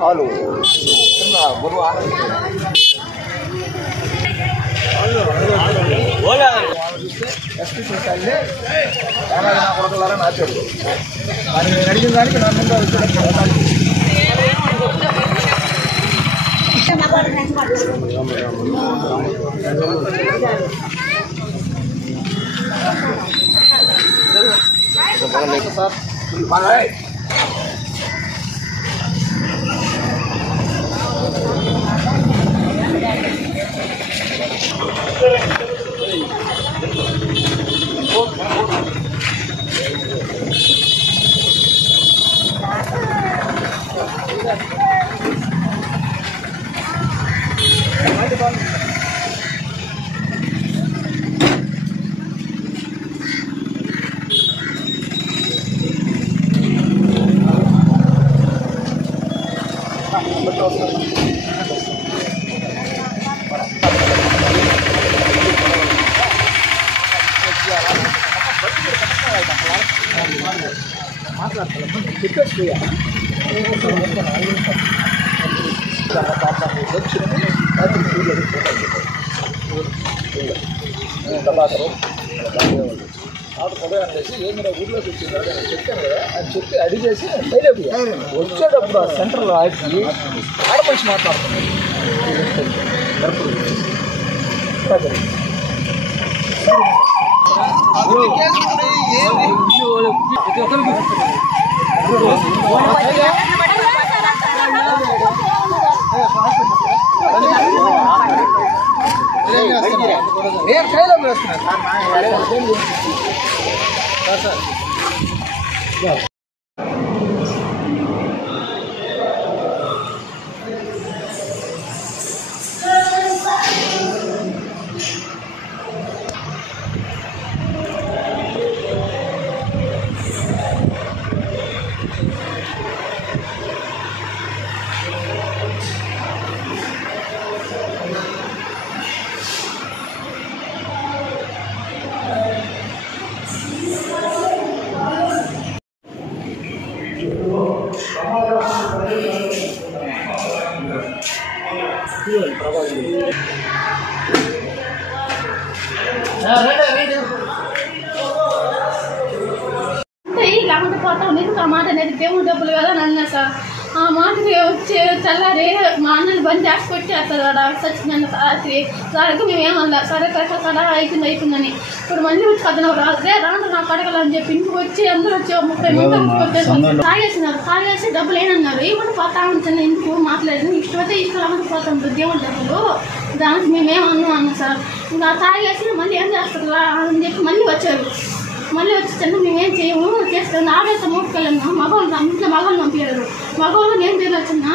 కాలు గురువు ఎస్పీ చూసాలే నా కొడుకులారా నా పేరు అని నేను అడిగిన దానికి నా ముందు సార్ అనేసి ఏమైనా ఊర్లోకి వచ్చింది అని చెప్పాను కదా అని చెప్పి అడిగేసి వచ్చేటప్పుడు ఆ సెంటర్లో ఆగి ఆడ మనిషి మాట్లాడుతున్నాడు నేను కైలో వేస్తున్నాను సార్ లేకుంటే పోతాం నీకు ఆ మాట అనేది దేవుడు డబ్బులు కదా అని అన్నా సార్. ఆ మాటకి వచ్చి చల్లారి మా అన్నని బంద్ చేసి కొట్టేస్తారు అక్కడ సచ్చినంత రాత్రి. సార్కి మేమేమన్నా సరే కదా అయిపోయిందని ఇప్పుడు మళ్ళీ వచ్చి కథను రాత్రే రాను నాకు అడగాలని చెప్పి ఇంటికి వచ్చి అందరూ వచ్చి 30 మంది కొట్టేసి తాగేసినారు. తాగేసి డబ్బులు ఏనన్నారు ఏమంటే పోతా ఉంటుంది ఎందుకు మాట్లాడేది ఇష్టమైతే ఇష్టం పోతాం దేవుడు డబ్బులు దానికి మేమేమన్నా అన్నా సార్. ఇంకా తాగేసి మళ్ళీ ఏం చేస్తారు అని చెప్పి మళ్ళీ వచ్చారు. మళ్ళీ వచ్చి చిన్న మేమేం చేయము చేస్తాను ఆడేస్తా మూసుకెళ్ళాము మగవాళ్ళు ఇంట్లో మగవాళ్ళు పంపించారు. మగవాళ్ళు ఏం చేయలేచున్నా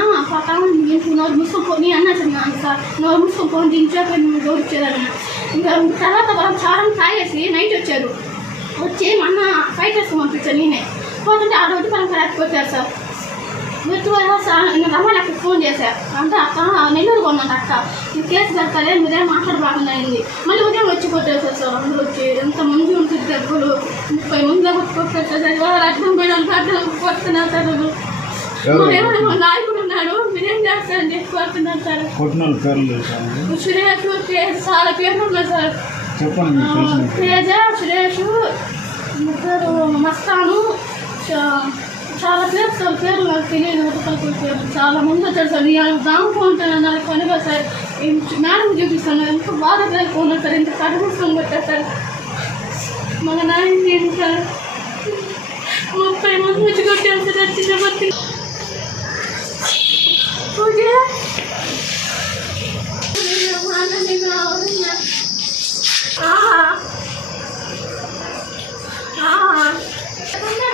ఇంటికి నోరు మూసుకొని అన్నా చిన్న సార్ నోరు మూసుకొని ఇంట్లో గౌరవించేదాన్ని. ఇంకా తర్వాత వాళ్ళు చాలా తాగేసి నైట్ వచ్చారు. వచ్చి మొన్న ఫైట్ వేసుకొని పంపించాను నేనే పోతుంటే ఆ రోజు మనం కరెక్ట్కి వచ్చారు సార్. ఇంకా రమ్మని అక్కడికి ఫోన్ చేశారు అంటే అక్క నెల్లూరు కొన్నాను అక్క ఈ కేసు పెడతారే మీరే మాట్లాడబాకుండా అయింది. మళ్ళీ ఉదయం వచ్చి కొట్టేశారు సార్. అందరూ వచ్చి ఎంతమంది ఉంటుంది డబ్బులు 30 మంది కొట్టుకొచ్చేసారు. అర్థం పోయడానికి అర్థం కొడుతున్నారు సార్. మరేమో నాయకుడు ఉన్నాడు మీరేం చేస్తారని చెప్పి కొడుతున్నారు సార్. సురేష్ చాలా పేర్లు ఉన్నాయి సార్. తేజ సురేష్ ముగ్గురు మస్తాను చాలా పేర్లు నాకు తెలియదు. పేరు చాలా మంది వచ్చారు సార్. నేను దాంట్లో ఉంటాను నాకు పనిగా సార్ మేడం చూపిస్తాను ఎంత బాధ పేరుకున్నాను సార్. ఇంత కడుపుకొని పెట్టారు సార్. మన నాయన సార్ 30 మంది వచ్చి కొట్టారు సార్. చిన్నపతి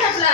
అట్లా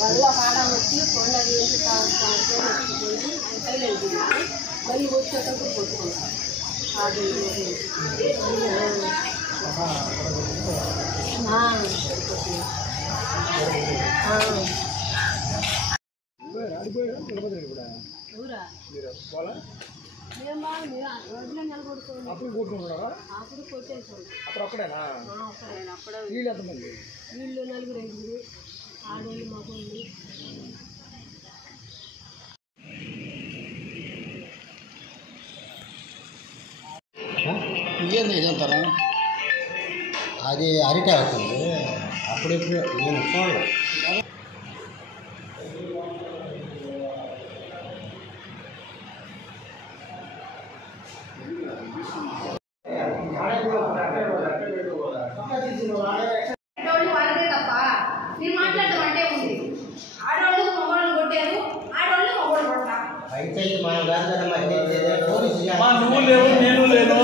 వల్ల పాట వచ్చి కొండది మళ్ళీ వచ్చేటప్పుడు కొట్టుకుంటాం అప్పుడు కొట్టుకుంటున్నారా? అప్పుడు కొట్టేసాం. అప్పుడు ఒక్కడేనా? అక్కడ వీళ్ళు ఎంతమంది? వీళ్ళు 4 ఆడవాళ్ళు మగవాళ్ళు. ఇదేంది ఇదంటారా? అది అరిటాకు అవుతుంది. అప్పుడెప్పుడు నేను చూడలేదు. వాళ్ళదే తప్ప మీరు మాట్లాడడం అంటే ఉంది. ఆడవాళ్ళు మగవాళ్ళు కొట్టారు, ఆడవాళ్ళు మగవాళ్ళు కొట్టారు. అయితే మనం గారు పోలీసు నువ్వు లేవు, నేను లేను.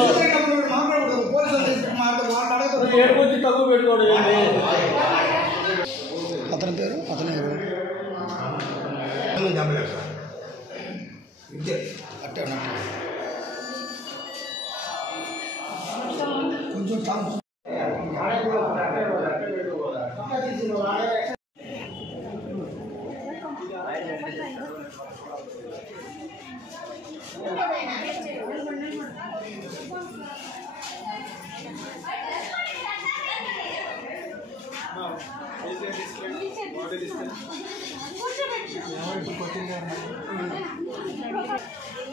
ఏడుకొచ్చి తక్కువ పెట్టుకోవడం ఏంటి? అతని పేరు అతని ఎవరు? కొంచెం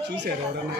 చూసారు ఎవరన్నా?